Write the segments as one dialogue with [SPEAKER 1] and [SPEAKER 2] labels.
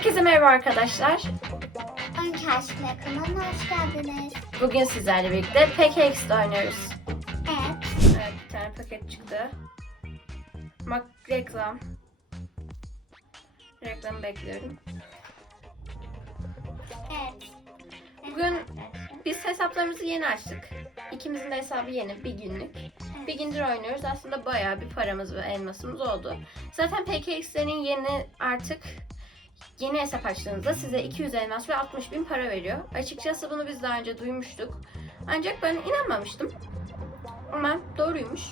[SPEAKER 1] Herkese merhaba arkadaşlar.
[SPEAKER 2] Ön Keşfine kanalına hoş geldiniz.
[SPEAKER 1] Bugün sizlerle birlikte PKX'de oynuyoruz.
[SPEAKER 2] Evet.
[SPEAKER 1] Evet bir tane paket çıktı. Bak reklam. Reklamı bekliyorum.
[SPEAKER 2] Evet.
[SPEAKER 1] Bugün biz hesaplarımızı yeni açtık. İkimizin de hesabı yeni bir günlük. Bir gündür oynuyoruz. Aslında bayağı bir paramız ve elmasımız oldu. Zaten PKX'lerin yeni artık yeni hesap açtığınızda size 200 elmas ve 60 bin para veriyor. Açıkçası bunu biz daha önce duymuştuk. Ancak ben inanmamıştım. Ama doğruymuş.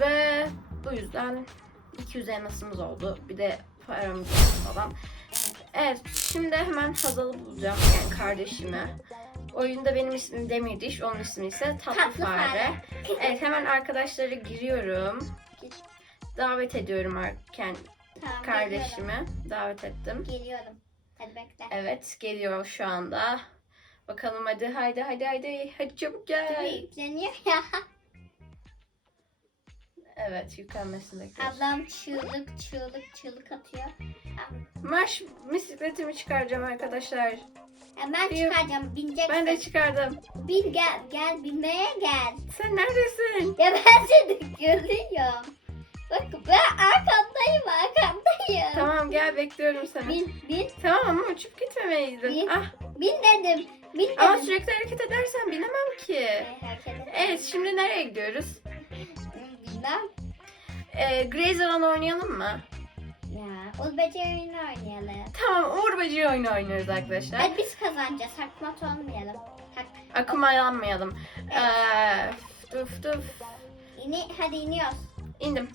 [SPEAKER 1] Ve bu yüzden 200 elmasımız oldu. Bir de paramız oldu falan. Evet, şimdi hemen Hazal'ı bulacağım yani kardeşimi. Oyunda benim ismim Demirdiş, onun ismi ise Tatlı,
[SPEAKER 2] Tatlı
[SPEAKER 1] Fare.
[SPEAKER 2] Fare.
[SPEAKER 1] Evet, hemen arkadaşları giriyorum. Davet ediyorum
[SPEAKER 2] Tamam,
[SPEAKER 1] kardeşimi. Davet ettim.
[SPEAKER 2] Geliyorum. Geliyorum. Hadi bekle.
[SPEAKER 1] Evet, geliyor şu anda. Bakalım hadi, haydi, haydi, haydi. Hadi çabuk gel.
[SPEAKER 2] yükleniyor ya.
[SPEAKER 1] Evet, yüklenmesini bekliyoruz.
[SPEAKER 2] Ablam çığlık çığlık çığlık atıyor.
[SPEAKER 1] Marş bisikletimi çıkaracağım arkadaşlar.
[SPEAKER 2] Hemen
[SPEAKER 1] Bir-
[SPEAKER 2] çıkaracağım. Bineceksin.
[SPEAKER 1] Ben de çıkardım.
[SPEAKER 2] Bin gel gel binmeye gel.
[SPEAKER 1] Sen neredesin?
[SPEAKER 2] Ya ben seni görüyorum. Bak ben arkandayım arkandayım.
[SPEAKER 1] Tamam gel bekliyorum seni.
[SPEAKER 2] Bin bin
[SPEAKER 1] Tamam ama uçup gitmemeliydin.
[SPEAKER 2] Bin.
[SPEAKER 1] Ah,
[SPEAKER 2] bin dedim. Bin dedim.
[SPEAKER 1] ama sürekli hareket edersen binemem ki.
[SPEAKER 2] Ee.
[SPEAKER 1] Evet şimdi nereye gidiyoruz?
[SPEAKER 2] Bilmem.
[SPEAKER 1] Ee, Grey's Run oynayalım mı?
[SPEAKER 2] Ya Uzbeci oyunu oynayalım.
[SPEAKER 1] Tamam Uğur Böceği oyunu oynuyoruz arkadaşlar.
[SPEAKER 2] Hadi biz kazanacağız. Hakmat olmayalım. Hak.
[SPEAKER 1] Akıma yanmayalım. Ee, duf duf.
[SPEAKER 2] İni, hadi iniyoruz.
[SPEAKER 1] İndim.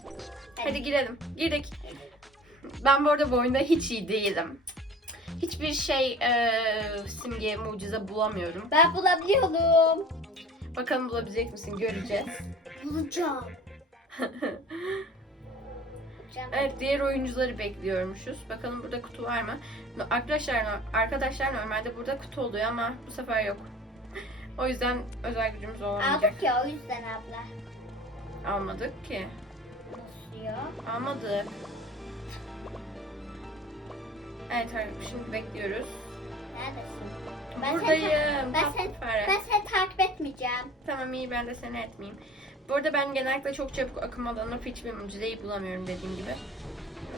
[SPEAKER 1] Hadi girelim. Girdik. Ben bu arada bu oyunda hiç iyi değilim. Hiçbir şey e, simge, mucize bulamıyorum.
[SPEAKER 2] Ben bulabiliyorum.
[SPEAKER 1] Bakalım bulabilecek misin? Göreceğiz.
[SPEAKER 2] Bulacağım.
[SPEAKER 1] Evet diğer oyuncuları bekliyormuşuz. Bakalım burada kutu var mı? Arkadaşlar arkadaşlar normalde burada kutu oluyor ama bu sefer yok. O yüzden özel gücümüz olamayacak.
[SPEAKER 2] Aldık ya o yüzden abla.
[SPEAKER 1] Almadık ki.
[SPEAKER 2] Nasıl ya?
[SPEAKER 1] Evet ar- şimdi bekliyoruz.
[SPEAKER 2] Neredesin? Ben
[SPEAKER 1] Buradayım.
[SPEAKER 2] ben
[SPEAKER 1] tatlı
[SPEAKER 2] sen-
[SPEAKER 1] fare.
[SPEAKER 2] Ben seni takip etmeyeceğim.
[SPEAKER 1] Tamam iyi ben de seni etmeyeyim. Burada ben genellikle çok çabuk akım alanı hiçbir mucizeyi bulamıyorum dediğim gibi.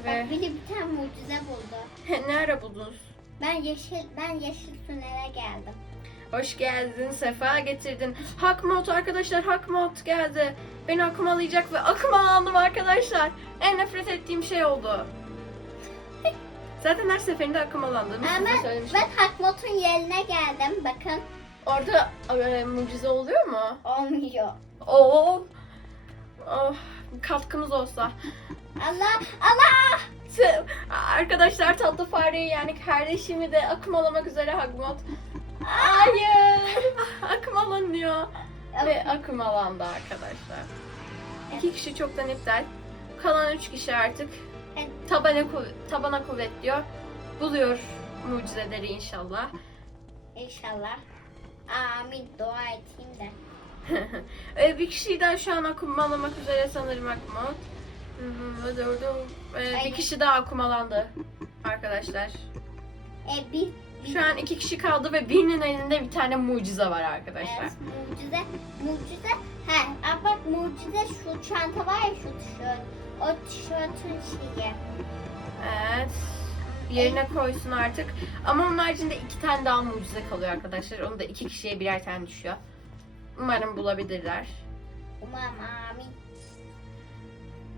[SPEAKER 1] Ve
[SPEAKER 2] Bak biri bir tane mucize buldu.
[SPEAKER 1] ne ara buldunuz?
[SPEAKER 2] Ben yeşil ben yeşil tünele geldim.
[SPEAKER 1] Hoş geldin, sefa getirdin. Hak mod arkadaşlar, hak mod geldi. Beni akımalayacak ve akımalandım arkadaşlar. En nefret ettiğim şey oldu. Zaten her seferinde akımalandığımı size
[SPEAKER 2] Ama
[SPEAKER 1] söylemiştim.
[SPEAKER 2] ben Hakmot'un yerine geldim. Bakın
[SPEAKER 1] Orada e, mucize oluyor mu?
[SPEAKER 2] olmuyor.
[SPEAKER 1] Oo. Oh, katkımız olsa.
[SPEAKER 2] Allah Allah.
[SPEAKER 1] Arkadaşlar tatlı fareyi yani kardeşimi de akımalamak üzere Hagmot. Hayır. akımalanıyor. Ve akımalandı arkadaşlar. İki kişi çoktan iptal. Kalan üç kişi artık
[SPEAKER 2] Evet.
[SPEAKER 1] tabana, tabana kuvvet diyor. Buluyor mucizeleri inşallah.
[SPEAKER 2] İnşallah. Amin dua edeyim de.
[SPEAKER 1] Ee, bir kişiyi daha şu an akumalamak üzere sanırım orada. Ee, bir kişi daha akumalandı arkadaşlar.
[SPEAKER 2] E bir, bir
[SPEAKER 1] Şu an iki kişi kaldı ve birinin elinde bir tane mucize var arkadaşlar.
[SPEAKER 2] Evet, mucize mucize he aa bak mucize şu çanta var ya şu tişört. O tişörtün şeyi.
[SPEAKER 1] Evet. Yerine koysun artık. Ama onun haricinde iki tane daha mucize kalıyor arkadaşlar. Onu da iki kişiye birer tane düşüyor. Umarım bulabilirler.
[SPEAKER 2] Umarım amin.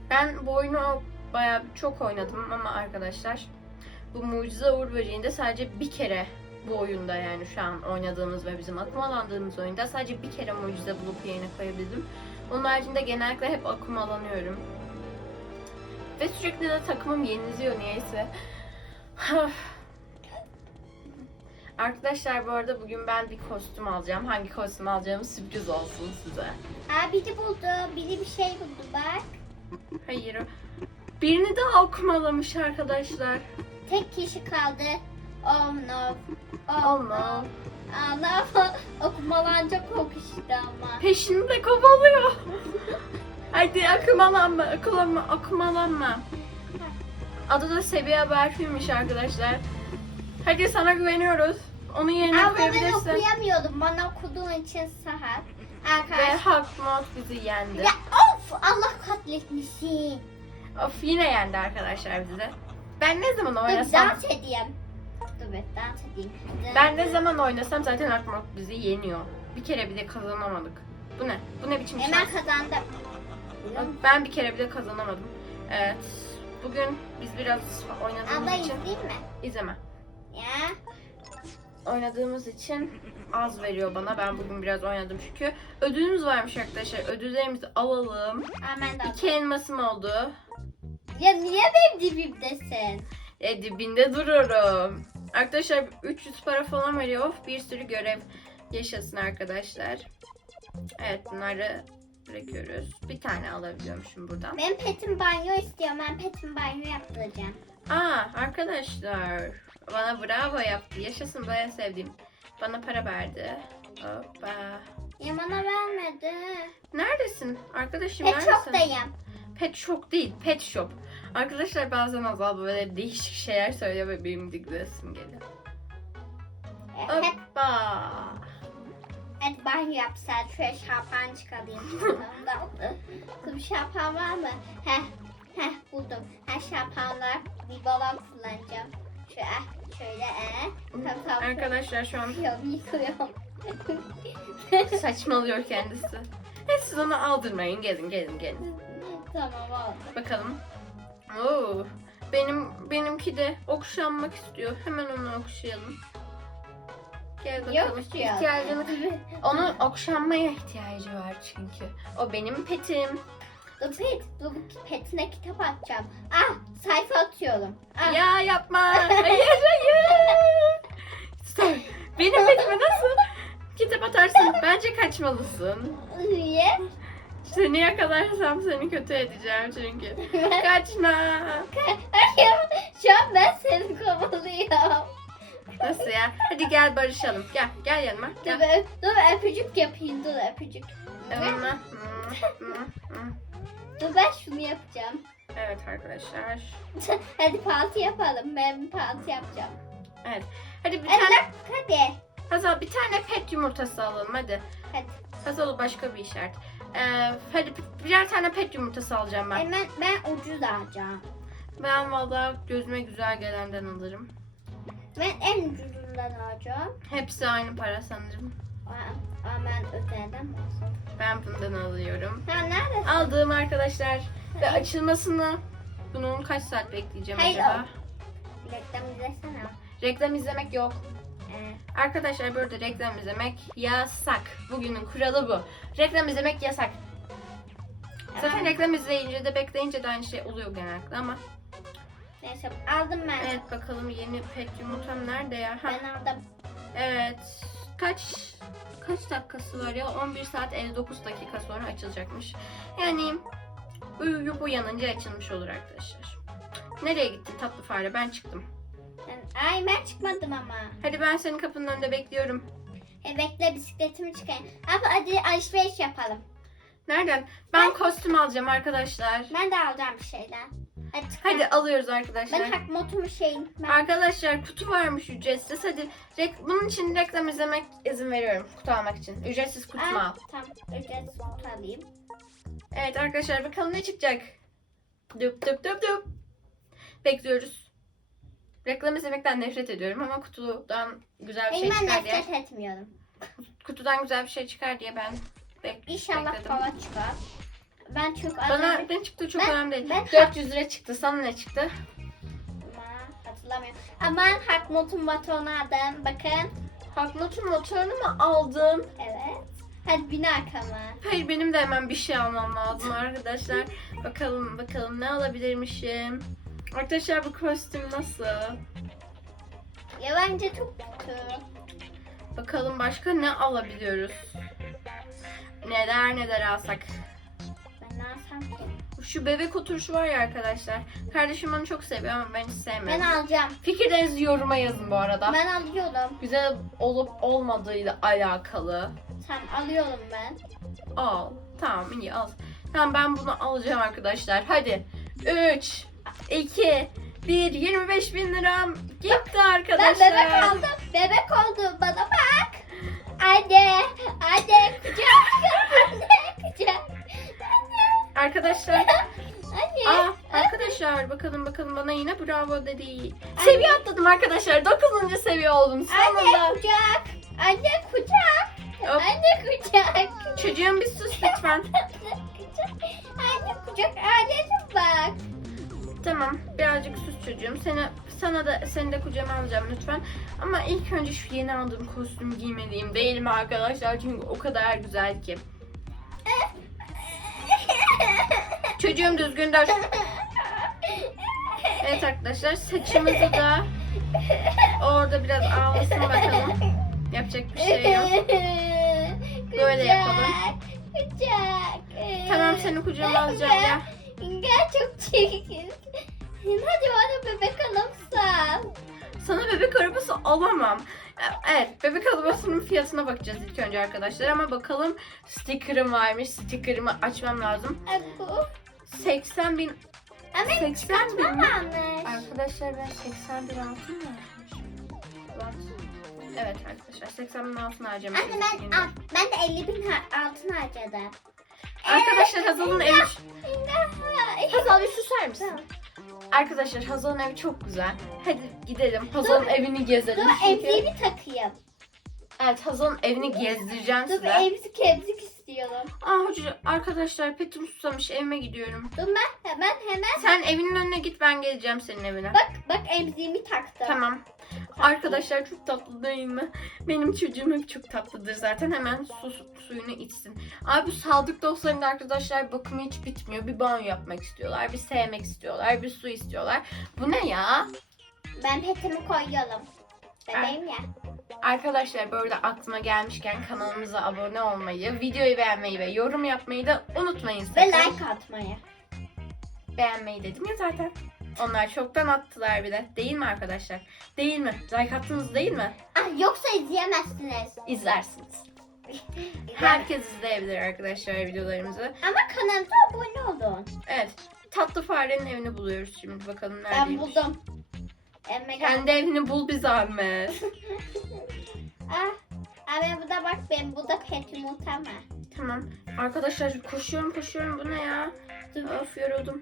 [SPEAKER 1] Ben bu oyunu bayağı çok oynadım ama arkadaşlar bu Mucize Uğur Böceği'nde sadece bir kere bu oyunda yani şu an oynadığımız ve bizim akumalandığımız oyunda sadece bir kere mucize bulup yerine koyabildim. Onun haricinde genellikle hep akumalanıyorum. Ve sürekli de takımım yeniliyor niyeyse. Arkadaşlar bu arada bugün ben bir kostüm alacağım. Hangi kostüm alacağımı sürpriz olsun size.
[SPEAKER 2] Aa biri buldu. Biri bir şey buldu bak.
[SPEAKER 1] Hayır. Birini daha okumalamış arkadaşlar.
[SPEAKER 2] Tek kişi kaldı. Oh no. Oh, no.
[SPEAKER 1] no.
[SPEAKER 2] Allah okumalanacak o kişi de ama.
[SPEAKER 1] Peşinde kovalıyor. Hadi akımalanma, akılanma, akumalanma. Adı da Sebiha Berfi'ymiş arkadaşlar. Hadi sana güveniyoruz. Onun yerine
[SPEAKER 2] Abla ben
[SPEAKER 1] koyabilirsin.
[SPEAKER 2] okuyamıyordum. Bana okuduğun için sahat.
[SPEAKER 1] Ve
[SPEAKER 2] Arkadaşlar.
[SPEAKER 1] Hak Not bizi yendi.
[SPEAKER 2] Ya of Allah katletmesin.
[SPEAKER 1] Of yine yendi arkadaşlar bizi. Ben ne zaman
[SPEAKER 2] Dur
[SPEAKER 1] oynasam
[SPEAKER 2] dans edeyim. Dur bir dans edeyim.
[SPEAKER 1] ben ne zaman oynasam zaten Not bizi yeniyor. Bir kere bile kazanamadık. Bu ne? Bu ne biçim
[SPEAKER 2] Hemen
[SPEAKER 1] şans?
[SPEAKER 2] kazandım.
[SPEAKER 1] Bak, Ben bir kere bile kazanamadım. Evet. Bugün biz biraz oynadığımız
[SPEAKER 2] Abla
[SPEAKER 1] için
[SPEAKER 2] izleyeyim mi?
[SPEAKER 1] izleme.
[SPEAKER 2] Ya.
[SPEAKER 1] Oynadığımız için az veriyor bana. Ben bugün biraz oynadım çünkü. Ödülümüz varmış arkadaşlar. Ödüllerimizi alalım.
[SPEAKER 2] Aa, ben de
[SPEAKER 1] İki elmasım oldu.
[SPEAKER 2] Ya niye benim dibimdesin?
[SPEAKER 1] E dibinde dururum. Arkadaşlar 300 para falan veriyor. Of, Bir sürü görev yaşasın arkadaşlar. Evet bunları bırakıyoruz. Bir tane alabiliyormuşum buradan.
[SPEAKER 2] Ben petim banyo istiyorum. Ben petim banyo yaptıracağım.
[SPEAKER 1] Aa arkadaşlar bana bravo yaptı. Yaşasın en sevdiğim. Bana para verdi. Hoppa.
[SPEAKER 2] Ya bana vermedi.
[SPEAKER 1] Neredesin? Arkadaşım
[SPEAKER 2] Pet
[SPEAKER 1] neredesin?
[SPEAKER 2] shop'tayım.
[SPEAKER 1] Pet shop değil, pet shop. Arkadaşlar bazen Azal böyle değişik şeyler söylüyor ve benim de gülesim geliyor. Hoppa.
[SPEAKER 2] hep banyo yapsan şöyle şampuan çıkarayım. Da. Kız şampuan var mı? Heh. Heh buldum. Heh şampuanlar bir balon kullanacağım. Şöyle, şöyle e. Tamam tamam.
[SPEAKER 1] Arkadaşlar şu an
[SPEAKER 2] Yıkıyorum yıkıyorum.
[SPEAKER 1] saçmalıyor kendisi. E siz onu aldırmayın. Gelin gelin gelin.
[SPEAKER 2] tamam oldu.
[SPEAKER 1] Bakalım. Oo. Benim benimki de okşanmak istiyor. Hemen onu okşayalım. Gel bakalım.
[SPEAKER 2] Yok ya.
[SPEAKER 1] İhtiyacını Onun okşanmaya ihtiyacı var çünkü. O benim petim.
[SPEAKER 2] Dur bu petine kitap atacağım. Ah sayfa atıyorum. Ah.
[SPEAKER 1] Ya yapma. Hayır hayır. Benim petime nasıl kitap atarsın? Bence kaçmalısın.
[SPEAKER 2] Niye?
[SPEAKER 1] Seni yakalarsam seni kötü edeceğim çünkü. Kaçma.
[SPEAKER 2] Hayır, şu an ben seni kovalıyorum.
[SPEAKER 1] Nasıl ya? Hadi gel barışalım. Gel gel yanıma.
[SPEAKER 2] Dur,
[SPEAKER 1] Gel.
[SPEAKER 2] ben- dur öpücük yapayım, dur öpücük.
[SPEAKER 1] Yanıma.
[SPEAKER 2] Dur ben şunu yapacağım.
[SPEAKER 1] Evet arkadaşlar.
[SPEAKER 2] Hadi parti yapalım, ben bir parti yapacağım.
[SPEAKER 1] Evet. Hadi bir
[SPEAKER 2] Hadi,
[SPEAKER 1] tane
[SPEAKER 2] hadi.
[SPEAKER 1] Hazal bir tane pet yumurtası alalım hadi.
[SPEAKER 2] Hadi.
[SPEAKER 1] Hazal başka bir işaret. Ee, hadi birer tane pet yumurtası alacağım ben.
[SPEAKER 2] Hemen ben ucuz alacağım.
[SPEAKER 1] Ben valla gözüme güzel gelenden alırım.
[SPEAKER 2] Ben en ucuzundan alacağım.
[SPEAKER 1] Hepsi aynı para sanırım.
[SPEAKER 2] Aa, aa, ben öteden alsam?
[SPEAKER 1] Ben bundan alıyorum.
[SPEAKER 2] Ha nerede?
[SPEAKER 1] Aldığım arkadaşlar ve açılmasını bunun kaç saat bekleyeceğim
[SPEAKER 2] Hayır,
[SPEAKER 1] acaba?
[SPEAKER 2] Reklam izlesene.
[SPEAKER 1] Reklam izlemek yok. Arkadaşlar burada reklam izlemek yasak. Bugünün kuralı bu. Reklam izlemek yasak. Zaten reklam izleyince de bekleyince de aynı şey oluyor genellikle ama.
[SPEAKER 2] neyse aldım ben.
[SPEAKER 1] Evet bakalım yeni pet yumurtam nerede ya? Ha,
[SPEAKER 2] Ben aldım.
[SPEAKER 1] evet. Kaç kaç dakikası var ya? 11 saat 59 dakika sonra açılacakmış. Yani uyuyup uyanınca açılmış olur arkadaşlar. Nereye gittin tatlı fare? Ben çıktım.
[SPEAKER 2] Ben, ay ben çıkmadım ama.
[SPEAKER 1] Hadi ben senin kapının önünde bekliyorum.
[SPEAKER 2] E, bekle bisikletimi çıkarayım. Abi hadi alışveriş yapalım.
[SPEAKER 1] Nereden? Ben kostüm alacağım arkadaşlar.
[SPEAKER 2] Ben de alacağım bir şeyler. Hadi.
[SPEAKER 1] Hadi alıyoruz arkadaşlar.
[SPEAKER 2] Ben hak motumu şeyim. Ben...
[SPEAKER 1] Arkadaşlar kutu varmış ücretsiz. Hadi rek- bunun için reklam izlemek izin veriyorum. Kutu almak için. Ücretsiz kutumu
[SPEAKER 2] Aa,
[SPEAKER 1] al.
[SPEAKER 2] Tamam ücretsiz kutu alayım.
[SPEAKER 1] Evet arkadaşlar bakalım ne çıkacak. Dup dup dup dup. Bekliyoruz. Reklam izlemekten nefret ediyorum ama kutudan güzel bir şey
[SPEAKER 2] ben
[SPEAKER 1] çıkar diye.
[SPEAKER 2] nefret etmiyorum.
[SPEAKER 1] Kutudan güzel bir şey çıkar diye ben bek
[SPEAKER 2] İnşallah
[SPEAKER 1] bekledim.
[SPEAKER 2] falan çıkar. Ben az
[SPEAKER 1] Bana ne çıktı çok
[SPEAKER 2] Ben-
[SPEAKER 1] önemli değil.
[SPEAKER 2] ben-
[SPEAKER 1] 400 lira çıktı. Sana ne çıktı?
[SPEAKER 2] Ama hatırlamıyorum. Ama ben hak motum batonu aldım. Bakın.
[SPEAKER 1] Haknot'un motorunu mu aldım?
[SPEAKER 2] Evet. Hadi bin arkama.
[SPEAKER 1] Hayır benim de hemen bir şey almam lazım arkadaşlar. Bakalım bakalım ne alabilirmişim. Arkadaşlar bu kostüm nasıl?
[SPEAKER 2] Ya bence çok kötü.
[SPEAKER 1] Bakalım başka ne alabiliyoruz? Neler neler alsak.
[SPEAKER 2] Ben ne alsam ki?
[SPEAKER 1] Şu bebek oturuşu var ya arkadaşlar. Kardeşim onu çok seviyor ama ben hiç
[SPEAKER 2] Ben
[SPEAKER 1] sevmiyorum.
[SPEAKER 2] alacağım.
[SPEAKER 1] Fikirlerinizi yoruma yazın bu arada.
[SPEAKER 2] Ben alıyorum.
[SPEAKER 1] Güzel olup olmadığıyla alakalı.
[SPEAKER 2] Tamam alıyorum ben.
[SPEAKER 1] Al. Tamam iyi al. Tamam ben bunu alacağım arkadaşlar. Hadi. 3, 2, Bir 25 bin liram gitti
[SPEAKER 2] Ben
[SPEAKER 1] arkadaşlar.
[SPEAKER 2] bebek oldum. Bebek oldum. Bana bak. Anne. Anne kucak. Anne kucak. Anne.
[SPEAKER 1] Arkadaşlar
[SPEAKER 2] Anne.
[SPEAKER 1] Aa, arkadaşlar bakalım bakalım bana yine bravo dedi. Seviye atladım arkadaşlar. 9. seviye oldum
[SPEAKER 2] Anne
[SPEAKER 1] sonunda.
[SPEAKER 2] kucak. Anne kucak.
[SPEAKER 1] Hop.
[SPEAKER 2] Anne kucak.
[SPEAKER 1] Çocuğum bir sus lütfen.
[SPEAKER 2] Anne kucak. Anneciğim bak.
[SPEAKER 1] Tamam birazcık sus çocuğum. Seni sana da seni de kucağıma alacağım lütfen. Ama ilk önce şu yeni aldığım kostüm giymeliyim değil mi arkadaşlar? Çünkü o kadar güzel ki. Çocuğum düzgün dur. Evet arkadaşlar saçımızı da orada biraz ağlasın bakalım. Yapacak bir şey yok. Böyle yapalım.
[SPEAKER 2] Kucak.
[SPEAKER 1] Tamam seni kucağıma alacağım ya.
[SPEAKER 2] Gel çok çirkin. Hadi bana bebek alamsın.
[SPEAKER 1] Sana bebek arabası alamam. E- Evet bebek arabasının fiyatına bakacağız ilk önce arkadaşlar ama bakalım sticker'ım varmış. Sticker'ımı açmam lazım.
[SPEAKER 2] Bu.
[SPEAKER 1] 80 bin
[SPEAKER 2] Ama
[SPEAKER 1] 80 bin mi? Arkadaşlar ben 80 bin altın mı? Evet arkadaşlar 80 bin altın harcamışım.
[SPEAKER 2] Anne ben, al, ben de 50 bin ha- altın harcadım.
[SPEAKER 1] Arkadaşlar Hazal'ın evi...
[SPEAKER 2] İnga.
[SPEAKER 1] Hazal bir susar mısın? Arkadaşlar Hazal'ın evi çok güzel. Hadi gidelim. Hazal'ın evini gezelim.
[SPEAKER 2] Dur
[SPEAKER 1] Çünkü-
[SPEAKER 2] emziğimi takayım.
[SPEAKER 1] Evet Hazal'ın evini gezdireceğim
[SPEAKER 2] Dur
[SPEAKER 1] size.
[SPEAKER 2] emzik emzik istiyorum.
[SPEAKER 1] Aa hoca arkadaşlar petim susamış evime gidiyorum.
[SPEAKER 2] Dur ben hemen hemen.
[SPEAKER 1] Sen evinin önüne git ben geleceğim senin evine.
[SPEAKER 2] Bak bak emziğimi taktım.
[SPEAKER 1] Tamam. Arkadaşlar çok tatlı değil mi? Benim çocuğum hep çok tatlıdır zaten. Hemen su, suyunu içsin. Abi bu sadık dostların da arkadaşlar bakımı hiç bitmiyor. Bir banyo yapmak istiyorlar, bir sevmek istiyorlar, bir su istiyorlar. Bu ne ya?
[SPEAKER 2] Ben petimi koyuyorum. Bebeğim ya.
[SPEAKER 1] Arkadaşlar arada aklıma gelmişken kanalımıza abone olmayı, videoyu beğenmeyi ve yorum yapmayı da unutmayın
[SPEAKER 2] Ve like atmayı.
[SPEAKER 1] Beğenmeyi dedim ya zaten. Onlar çoktan attılar bile. Değil mi arkadaşlar? Değil mi? Like attınız değil mi?
[SPEAKER 2] Ah, yoksa izleyemezsiniz.
[SPEAKER 1] İzlersiniz. Herkes izleyebilir arkadaşlar videolarımızı.
[SPEAKER 2] Ama kanalımıza abone olun.
[SPEAKER 1] Evet. Tatlı farenin evini buluyoruz şimdi. Bakalım
[SPEAKER 2] Ben
[SPEAKER 1] neredeymiş.
[SPEAKER 2] buldum. Emme
[SPEAKER 1] Kendi evini bul bir zahmet.
[SPEAKER 2] Ah, ah ben burada bak ben burada petim utama.
[SPEAKER 1] tamam. Arkadaşlar koşuyorum koşuyorum. Bu ne ya? Of yoruldum.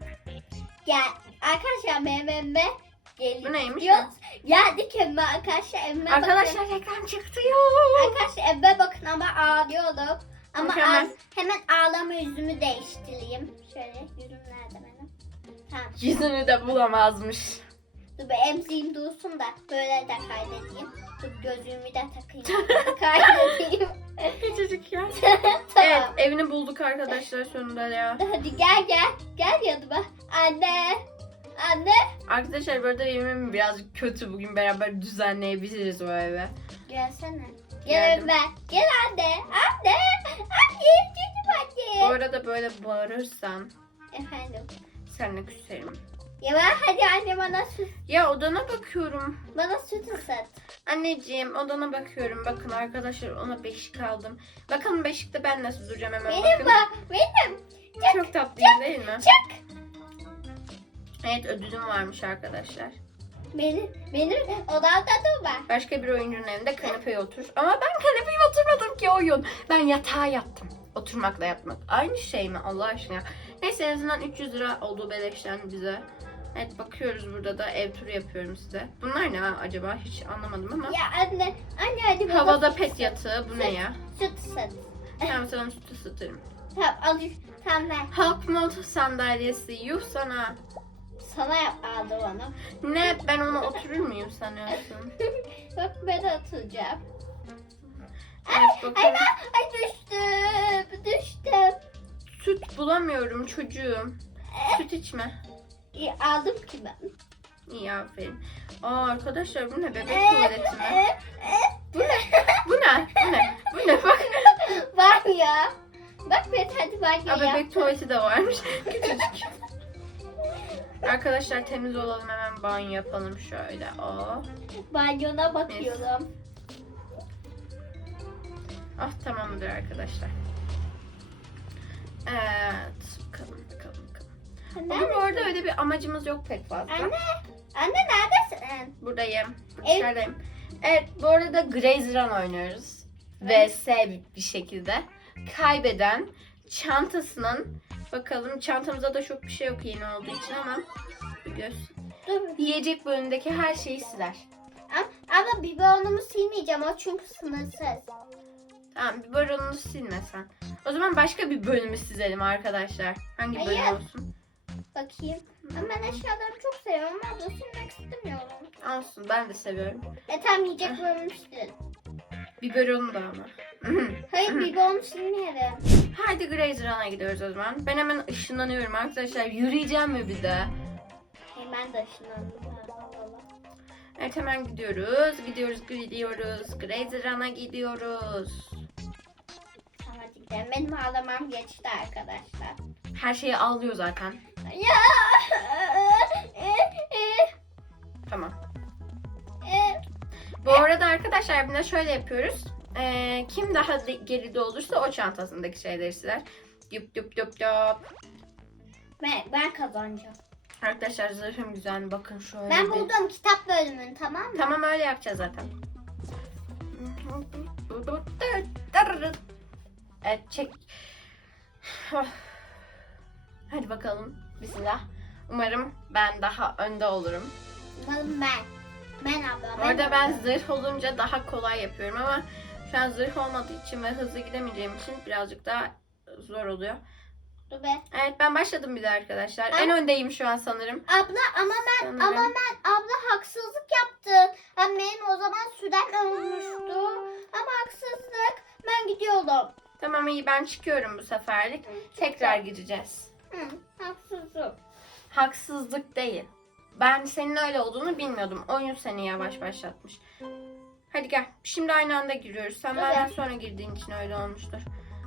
[SPEAKER 2] Gel arkadaşlar emme geliyor.
[SPEAKER 1] Bu neymiş?
[SPEAKER 2] Geldik emme arkadaşlar emme bakın.
[SPEAKER 1] Arkadaşlar reklam çıktı ya.
[SPEAKER 2] Arkadaşlar emme bakın ama ağlıyorduk. Ama ağ- hemen ağlama yüzümü değiştireyim. Şöyle yüzüm nerede benim? Tamam.
[SPEAKER 1] Yüzünü de bulamazmış.
[SPEAKER 2] Dur bir emziğim dursun da böyle de kaydedeyim. Dur gözlüğümü de takayım. kaydedeyim.
[SPEAKER 1] Küçücük ya.
[SPEAKER 2] tamam.
[SPEAKER 1] Evet evini bulduk arkadaşlar sonunda ya.
[SPEAKER 2] Hadi gel gel. Gel yanıma. Anne. Anne.
[SPEAKER 1] Arkadaşlar bu arada evim birazcık kötü. Bugün beraber düzenleyebiliriz o evi.
[SPEAKER 2] Gelsene. Gel
[SPEAKER 1] Geldim.
[SPEAKER 2] önüme. Gel anne. Anne. Anne. Canım
[SPEAKER 1] Bu
[SPEAKER 2] anne.
[SPEAKER 1] arada böyle bağırırsan
[SPEAKER 2] Efendim.
[SPEAKER 1] seninle küserim.
[SPEAKER 2] Ya ben hadi anne bana süt.
[SPEAKER 1] Ya odana bakıyorum.
[SPEAKER 2] Bana süt ısıt.
[SPEAKER 1] Anneciğim odana bakıyorum. Bakın arkadaşlar ona beşik aldım. Bakalım beşikte ben nasıl duracağım hemen
[SPEAKER 2] Benim
[SPEAKER 1] bakın.
[SPEAKER 2] bak. Benim.
[SPEAKER 1] Çok tatlıyım değil mi?
[SPEAKER 2] Çak.
[SPEAKER 1] Evet ödülüm varmış arkadaşlar.
[SPEAKER 2] Benim. Benim odamda durma.
[SPEAKER 1] Başka bir oyuncunun evinde kanepeye otur. Ama ben kanepeye oturmadım ki oyun. Ben yatağa yattım. Oturmakla yatmak. Aynı şey mi Allah aşkına? Neyse en azından 300 lira oldu beleşten bize. Evet bakıyoruz burada da ev turu yapıyorum size. Bunlar ne acaba hiç anlamadım ama.
[SPEAKER 2] Ya anne. Anne hadi bana
[SPEAKER 1] Havada pet yatağı bu ne ya?
[SPEAKER 2] Süt ısıt.
[SPEAKER 1] Tamam sana süt ısıtırım.
[SPEAKER 2] Tamam al. Tamam ver.
[SPEAKER 1] Halk mod sandalyesi yuh sana.
[SPEAKER 2] Sana yap aldı onu.
[SPEAKER 1] Ne ben ona oturur muyum sanıyorsun?
[SPEAKER 2] Bak ben atacağım. Ay
[SPEAKER 1] bakalım.
[SPEAKER 2] ben ay düştüm. Düştüm.
[SPEAKER 1] Süt bulamıyorum çocuğum. Süt içme.
[SPEAKER 2] İyi, aldım ki ben.
[SPEAKER 1] İyi aferin. Aa arkadaşlar bu ne bebek
[SPEAKER 2] Ee,
[SPEAKER 1] tuvaleti mi?
[SPEAKER 2] e,
[SPEAKER 1] Bu ne? Bu ne? Bu ne? Bu ne? Bak.
[SPEAKER 2] Var ya. Bak ben hadi banyo
[SPEAKER 1] Aa, bebek
[SPEAKER 2] yaptım.
[SPEAKER 1] tuvaleti de varmış. Küçücük. Arkadaşlar temiz olalım hemen banyo yapalım şöyle. Aa.
[SPEAKER 2] Banyona bakıyorum.
[SPEAKER 1] Ah tamamdır arkadaşlar. Evet. Bakalım bakalım bakalım.
[SPEAKER 2] Anne.
[SPEAKER 1] Ama bu arada öyle bir amacımız yok pek fazla.
[SPEAKER 2] Anne. Anne neredesin?
[SPEAKER 1] Buradayım.
[SPEAKER 2] Ev-
[SPEAKER 1] Dışarıdayım. Evet bu arada Graze Run oynuyoruz. VS bir şekilde. Kaybeden çantasının bakalım çantamızda da çok bir şey yok yeni olduğu için ama bir göz. Yiyecek bölümündeki her şeyi siler.
[SPEAKER 2] Am- Ama biberonumu silmeyeceğim o çünkü sınırsız.
[SPEAKER 1] Tamam bölümünü silmesen. O zaman başka bir bölümü sizelim arkadaşlar. Hangi bölüm
[SPEAKER 2] Hayır.
[SPEAKER 1] olsun?
[SPEAKER 2] Bakayım. Ama ben eşyalarımı çok seviyorum ama da silmek istemiyorum.
[SPEAKER 1] Olsun ben de seviyorum.
[SPEAKER 2] E tamam yiyecek bölümünü silelim.
[SPEAKER 1] Bölümü da ama.
[SPEAKER 2] Hayır biberonu silmeyelim.
[SPEAKER 1] Haydi Graze Run'a gidiyoruz o zaman. Ben hemen ışınlanıyorum arkadaşlar. Yürüyeceğim mi bir de?
[SPEAKER 2] Hey, ben de ışınlandım.
[SPEAKER 1] Evet hemen gidiyoruz. Gidiyoruz gidiyoruz. Graze Run'a gidiyoruz.
[SPEAKER 2] Hadi gidelim. Benim ağlamam geçti arkadaşlar.
[SPEAKER 1] Her şeyi ağlıyor zaten.
[SPEAKER 2] Ya.
[SPEAKER 1] Tamam.
[SPEAKER 2] E,
[SPEAKER 1] Bu arada arkadaşlar de şöyle yapıyoruz. Ee, kim daha de- geride olursa o çantasındaki şeyleri siler. Yup yup yup yup.
[SPEAKER 2] ben, ben kazanacağım.
[SPEAKER 1] Arkadaşlar zırhım güzel. Bakın şöyle
[SPEAKER 2] Ben
[SPEAKER 1] bir-
[SPEAKER 2] buldum kitap bölümünü tamam mı?
[SPEAKER 1] Tamam öyle yapacağız zaten. Evet çek. Oh. Hadi bakalım. Bismillah. Umarım ben daha önde olurum.
[SPEAKER 2] Umarım ben. Ben abla.
[SPEAKER 1] Bu arada ben
[SPEAKER 2] abla.
[SPEAKER 1] zırh olunca daha kolay yapıyorum ama şu an zırh olmadığı için ve hızlı gidemeyeceğim için birazcık daha zor oluyor.
[SPEAKER 2] Dur be.
[SPEAKER 1] Evet ben başladım bir de arkadaşlar.
[SPEAKER 2] Ay.
[SPEAKER 1] En öndeyim şu an sanırım.
[SPEAKER 2] Abla ama ben
[SPEAKER 1] Sanırım.
[SPEAKER 2] ama ben abla haksızlık yaptı. Hem benim o zaman süren olmuştu. Ama haksızlık. Ben gidiyorum.
[SPEAKER 1] Tamam iyi ben çıkıyorum bu seferlik. Tekrar gireceğiz.
[SPEAKER 2] Hı, haksızlık.
[SPEAKER 1] Haksızlık değil. Ben senin öyle olduğunu bilmiyordum. Oyun seni yavaş başlatmış. Hadi gel. Şimdi aynı anda giriyoruz. Sen
[SPEAKER 2] Evet.
[SPEAKER 1] benden sonra girdiğin için öyle olmuştur.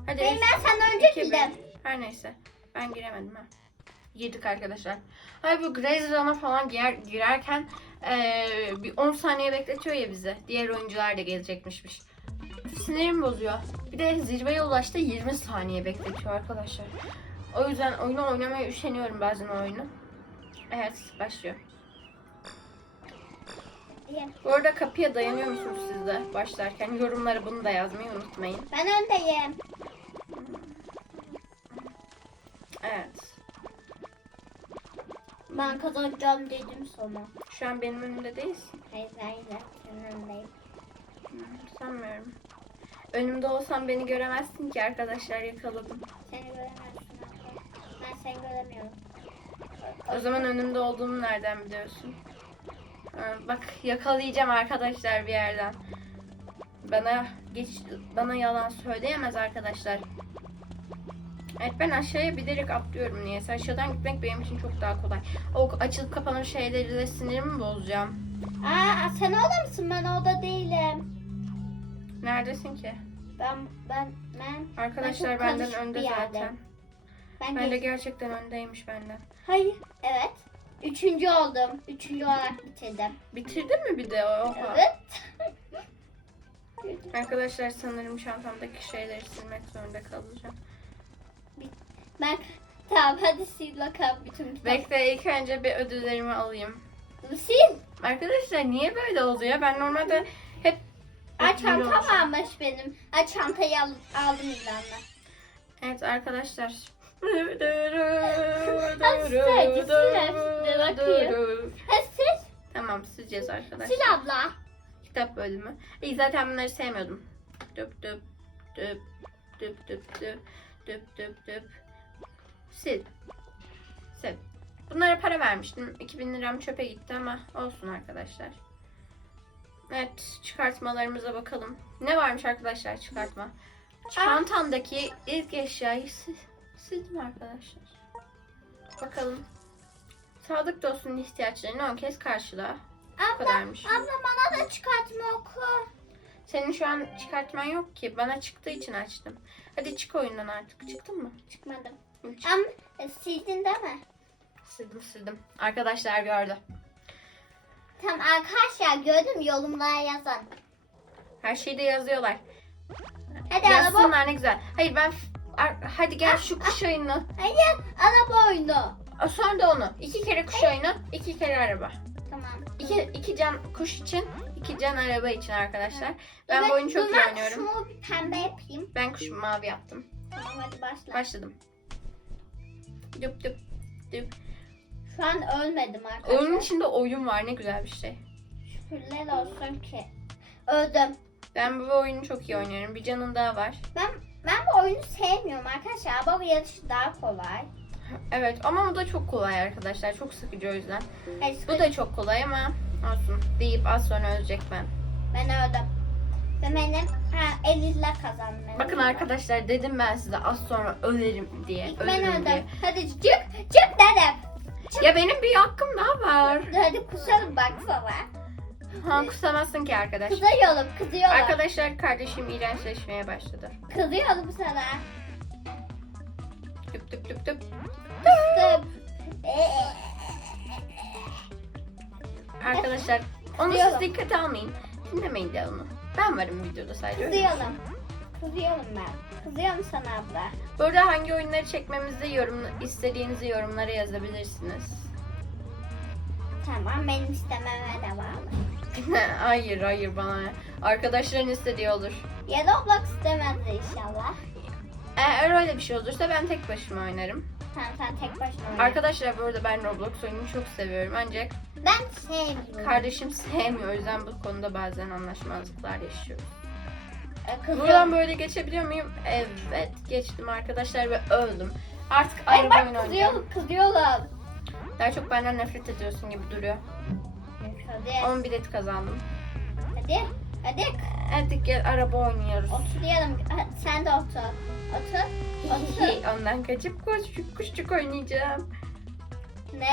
[SPEAKER 1] Hadi. Üç,
[SPEAKER 2] ben senden önce
[SPEAKER 1] iki, bir.
[SPEAKER 2] gidelim.
[SPEAKER 1] Her neyse. Ben giremedim ha. Girdik arkadaşlar. Hayır bu Graze Run'a falan girer, girerken eee, bir 10 saniye bekletiyor ya bizi. Diğer oyuncular da gelecekmişmiş. Sinirim bozuyor. Bir de zirveye ulaştı 20 saniye bekletiyor arkadaşlar. O yüzden oyunu oynamaya üşeniyorum bazen oyunu. Evet başlıyor. Bu arada kapıya dayanıyor musunuz siz de başlarken? Yorumlara bunu da yazmayı unutmayın.
[SPEAKER 2] Ben öndeyim.
[SPEAKER 1] Evet.
[SPEAKER 2] Ben kazanacağım dedim sonra.
[SPEAKER 1] Şu an benim önümde değilsin.
[SPEAKER 2] Hayır hayır. Senin önündeyim.
[SPEAKER 1] Hı, Sanmıyorum. Önümde olsam beni göremezsin ki arkadaşlar yakaladım.
[SPEAKER 2] Seni göremezsin abla. Ben seni göremiyorum.
[SPEAKER 1] O zaman önümde olduğumu nereden biliyorsun? Ha, bak yakalayacağım arkadaşlar bir yerden. Bana geç bana yalan söyleyemez arkadaşlar. Evet ben aşağıya bilerek atlıyorum niyeyse. Aşağıdan gitmek benim için çok daha kolay. O açılıp kapanan şeyleri de sinirimi bozacağım.
[SPEAKER 2] Aa sen orada mısın? Ben orada değilim.
[SPEAKER 1] Neredesin ki?
[SPEAKER 2] Ben ben ben
[SPEAKER 1] Arkadaşlar
[SPEAKER 2] çok
[SPEAKER 1] benden
[SPEAKER 2] karışık
[SPEAKER 1] önde
[SPEAKER 2] bir
[SPEAKER 1] zaten.
[SPEAKER 2] ben,
[SPEAKER 1] Ben de gerçekten öndeymiş benden.
[SPEAKER 2] Hayır. Evet. Üçüncü oldum. Üçüncü olarak bitirdim.
[SPEAKER 1] Bitirdin mi bir de? Oha.
[SPEAKER 2] Evet.
[SPEAKER 1] Arkadaşlar sanırım çantamdaki şeyleri silmek zorunda kalacağım.
[SPEAKER 2] Ben tamam hadi sil bakalım bütün kitap.
[SPEAKER 1] Bekle ilk önce bir ödüllerimi alayım.
[SPEAKER 2] Sil.
[SPEAKER 1] Arkadaşlar niye böyle oluyor? Ben normalde hep
[SPEAKER 2] Ay çantam varmış benim. Ay çantayı al, aldım ilanla.
[SPEAKER 1] Evet arkadaşlar.
[SPEAKER 2] Hadi sadece sil hepsine bakayım. Ha sil.
[SPEAKER 1] Tamam sileceğiz arkadaşlar.
[SPEAKER 2] Sil abla.
[SPEAKER 1] Kitap bölümü. İyi zaten bunları sevmiyordum. Düp düp düp düp düp düp düp düp düp. Sil. Sil. Bunlara para vermiştim. 2000 liram çöpe gitti ama olsun arkadaşlar. Evet çıkartmalarımıza bakalım. Ne varmış arkadaşlar çıkartma? Çantamdaki ilk eşyayı sil- sildim arkadaşlar. Bakalım. Sadık dostunun ihtiyaçlarını 10 kez karşıla.
[SPEAKER 2] Abla,
[SPEAKER 1] kadarmış.
[SPEAKER 2] abla bana da çıkartma oku.
[SPEAKER 1] Senin şu an çıkartman yok ki. Bana çıktığı için açtım. Hadi çık oyundan artık. Çıktın mı?
[SPEAKER 2] Çıkmadım.
[SPEAKER 1] Çık.
[SPEAKER 2] Ama e, sildin değil mi?
[SPEAKER 1] Sildim sildim. Arkadaşlar gördü.
[SPEAKER 2] Tamam arkadaşlar gördüm yorumlara yazın.
[SPEAKER 1] Her şeyi de yazıyorlar.
[SPEAKER 2] Hadi araba.
[SPEAKER 1] Yazsınlar ne güzel. Hayır ben... Hadi gel şu kuş oyunu.
[SPEAKER 2] Hadi araba oyunu.
[SPEAKER 1] Sonra da onu. İki kere kuş oyunu, iki kere araba.
[SPEAKER 2] Tamam.
[SPEAKER 1] İki, iki can kuş için, iki can araba için arkadaşlar. Ben bu oyunu çok iyi
[SPEAKER 2] ben
[SPEAKER 1] oynuyorum.
[SPEAKER 2] Şunu bir pembe yapayım.
[SPEAKER 1] Ben kuşumu mavi yaptım.
[SPEAKER 2] Tamam hadi başla.
[SPEAKER 1] Başladım. Düp düp düp.
[SPEAKER 2] Şu an ölmedim arkadaşlar.
[SPEAKER 1] Oyunun içinde oyun var ne güzel bir şey.
[SPEAKER 2] Şükürler olsun ki. Öldüm.
[SPEAKER 1] Ben bu oyunu çok iyi oynuyorum. Bir canım daha var.
[SPEAKER 2] Ben ben bu oyunu sevmiyorum arkadaşlar. Ama bu yarışı daha kolay.
[SPEAKER 1] Evet ama bu da çok kolay arkadaşlar. Çok sıkıcı o yüzden.
[SPEAKER 2] Hadi
[SPEAKER 1] Bu da çok kolay ama olsun. Deyip az sonra ölecek ben.
[SPEAKER 2] Ben öldüm. Ve benim ha, Eliz'le kazandım.
[SPEAKER 1] Bakın arkadaşlar dedim ben size az sonra ölerim diye.
[SPEAKER 2] İlk ben öldüm.
[SPEAKER 1] diye.
[SPEAKER 2] Hadi çık çık dedim.
[SPEAKER 1] Ya benim bir hakkım daha var.
[SPEAKER 2] Hadi kusalım baksana.
[SPEAKER 1] Ha kusamazsın ki arkadaş.
[SPEAKER 2] Kızıyorum kızıyorum.
[SPEAKER 1] Arkadaşlar kardeşim iğrençleşmeye başladı.
[SPEAKER 2] Kızıyorum sana.
[SPEAKER 1] Düp düp düp düp. Arkadaşlar onu siz
[SPEAKER 2] Kızıyorum.
[SPEAKER 1] dikkate almayın. Dinlemeyin de onu. Ben varım videoda sadece. öyle
[SPEAKER 2] Kızıyorum. Kızıyorum ben. Kızıyorum sana abla.
[SPEAKER 1] Burada hangi oyunları çekmemizi yorum, istediğinizi yorumlara yazabilirsiniz.
[SPEAKER 2] Tamam benim istememe de bağlı.
[SPEAKER 1] hayır hayır bana. Arkadaşların istediği olur.
[SPEAKER 2] Ya Roblox istemezdi inşallah.
[SPEAKER 1] Eğer öyle bir şey olursa ben tek başıma oynarım.
[SPEAKER 2] Tamam sen tek başına oyna.
[SPEAKER 1] Arkadaşlar bu arada ben Roblox oyununu çok seviyorum. Ancak
[SPEAKER 2] Ben sevmiyorum.
[SPEAKER 1] kardeşim sevmiyor. O yüzden bu konuda bazen anlaşmazlıklar yaşıyoruz.
[SPEAKER 2] Ee, Kızıyorum.
[SPEAKER 1] Buradan böyle geçebiliyor muyum? Evet geçtim arkadaşlar ve öldüm. Artık
[SPEAKER 2] Ay
[SPEAKER 1] araba
[SPEAKER 2] bak
[SPEAKER 1] oyunu oynayacağım.
[SPEAKER 2] kızıyorum kızıyorum.
[SPEAKER 1] Daha çok benden nefret ediyorsun gibi duruyor.
[SPEAKER 2] Hadi.
[SPEAKER 1] 10 bilet kazandım.
[SPEAKER 2] Hadi. Hadi.
[SPEAKER 1] Hadi gel araba oynuyoruz.
[SPEAKER 2] Oturalım. Ha, Sen de otur. Otur. Otur.
[SPEAKER 1] Ondan kaçıp kuşçuk kuşçuk oynayacağım.
[SPEAKER 2] ne?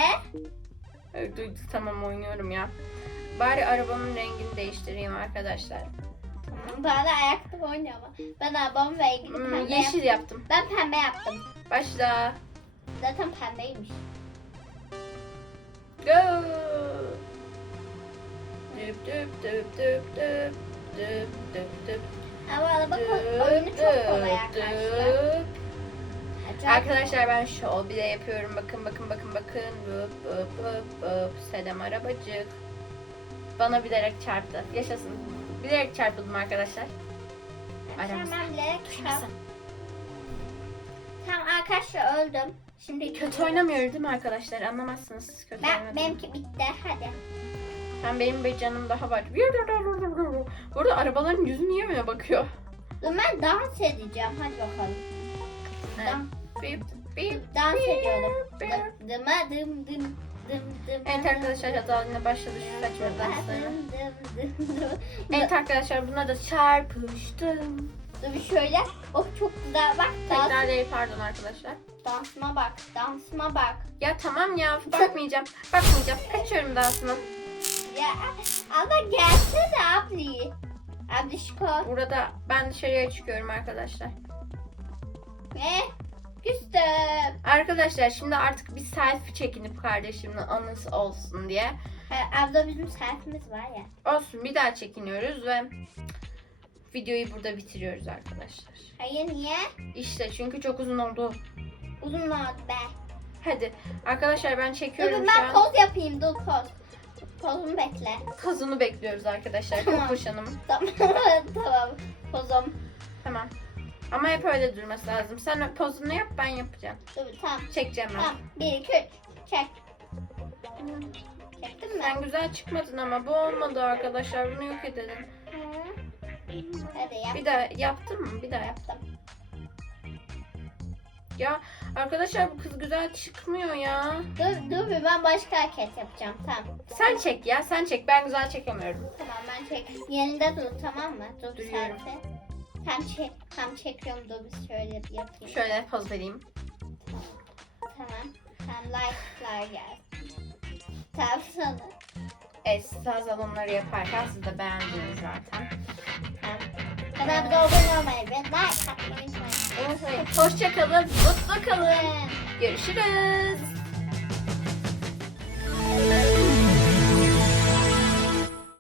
[SPEAKER 1] Evet, tamam oynuyorum ya. Bari arabamın rengini değiştireyim arkadaşlar.
[SPEAKER 2] Bana ayakta oynama. Ben arabamı ve ilgili
[SPEAKER 1] Hmm,
[SPEAKER 2] pembe
[SPEAKER 1] yeşil
[SPEAKER 2] yaptım.
[SPEAKER 1] yaptım.
[SPEAKER 2] Ben pembe yaptım.
[SPEAKER 1] Başla.
[SPEAKER 2] Zaten pembeymiş.
[SPEAKER 1] Go. Düp düp düp düp düp düp düp düp
[SPEAKER 2] Ama araba oyunu çok kolay arkadaşlar.
[SPEAKER 1] Arkadaşlar ben şov bile yapıyorum. Bakın bakın bakın bakın. Vup vup vup vup. Selam arabacık. Bana bilerek çarptı. Yaşasın. Bilerek çarpıldım arkadaşlar. Aramızda.
[SPEAKER 2] Tamam bilerek çarp- Tamam arkadaşlar öldüm. Şimdi
[SPEAKER 1] Kötü oynamıyoruz değil mi arkadaşlar? Anlamazsınız siz kötü
[SPEAKER 2] Ben,
[SPEAKER 1] oynadığımı.
[SPEAKER 2] benimki bitti. Hadi.
[SPEAKER 1] Ben benim bir canım daha var. Burada arabaların yüzü niye öyle bakıyor?
[SPEAKER 2] Ben dans edeceğim. Hadi bakalım. Dans,
[SPEAKER 1] Bip, bip.
[SPEAKER 2] dans
[SPEAKER 1] bip.
[SPEAKER 2] Dım dıma dım dım dım dım.
[SPEAKER 1] Evet arkadaşlar hata yine başladı şu saçma dansları. Evet arkadaşlar buna da çarpıştım.
[SPEAKER 2] Dur bir şöyle. Oh çok güzel. Bak dans,
[SPEAKER 1] Tekrar değil pardon arkadaşlar.
[SPEAKER 2] dansıma bak. Dansıma bak.
[SPEAKER 1] Ya tamam ya bakmayacağım. Bakmayacağım. Kaçıyorum dansına.
[SPEAKER 2] Ya ama gelsene abli. Ablişko.
[SPEAKER 1] Burada ben dışarıya çıkıyorum arkadaşlar.
[SPEAKER 2] Ne? Küstüm.
[SPEAKER 1] Arkadaşlar şimdi artık bir selfie çekinip kardeşimin anısı olsun diye.
[SPEAKER 2] Ha, abla bizim selfimiz var ya.
[SPEAKER 1] Olsun bir daha çekiniyoruz ve videoyu burada bitiriyoruz arkadaşlar.
[SPEAKER 2] Hayır niye?
[SPEAKER 1] İşte çünkü çok uzun oldu.
[SPEAKER 2] Uzun oldu be.
[SPEAKER 1] Hadi arkadaşlar ben
[SPEAKER 2] Dur
[SPEAKER 1] çekiyorum şu
[SPEAKER 2] ben
[SPEAKER 1] an.
[SPEAKER 2] poz yapayım. Dur poz. Pozumu bekle.
[SPEAKER 1] Kazını bekliyoruz arkadaşlar.
[SPEAKER 2] Tamam.
[SPEAKER 1] Kokuş Hanım.
[SPEAKER 2] Tamam. tamam. Pozum.
[SPEAKER 1] Tamam. Ama hep öyle durması lazım. Sen pozunu yap ben yapacağım.
[SPEAKER 2] Dur tamam.
[SPEAKER 1] Çekeceğim ben.
[SPEAKER 2] Tamam. Bir, iki, üç. Çek. Çektin mi?
[SPEAKER 1] Sen güzel çıkmadın ama bu olmadı arkadaşlar. Bunu yok edelim.
[SPEAKER 2] Hı. Hadi yap.
[SPEAKER 1] Bir daha yaptın mı? Bir daha yap.
[SPEAKER 2] Yaptım.
[SPEAKER 1] Ya arkadaşlar bu kız güzel çıkmıyor ya.
[SPEAKER 2] Dur, dur bir ben başka hareket yapacağım. Tamam.
[SPEAKER 1] Sen çek ya sen çek. Ben güzel çekemiyorum.
[SPEAKER 2] Tamam ben çek. Yerinde dur tamam mı? Dur
[SPEAKER 1] Duruyorum.
[SPEAKER 2] selfie. Tam çek. Tam çekiyorum. Dur bir şöyle bir yapayım.
[SPEAKER 1] Şöyle poz vereyim.
[SPEAKER 2] Tamam. Tam like'lar gel. Tamam sana.
[SPEAKER 1] Evet siz onları yaparken siz de beğendiniz zaten.
[SPEAKER 2] Tamam. Kanalımıza abone olmayı ve like atmayı unutmayın.
[SPEAKER 1] Unutmayın. Hoşçakalın. Mutlu kalın. Görüşürüz.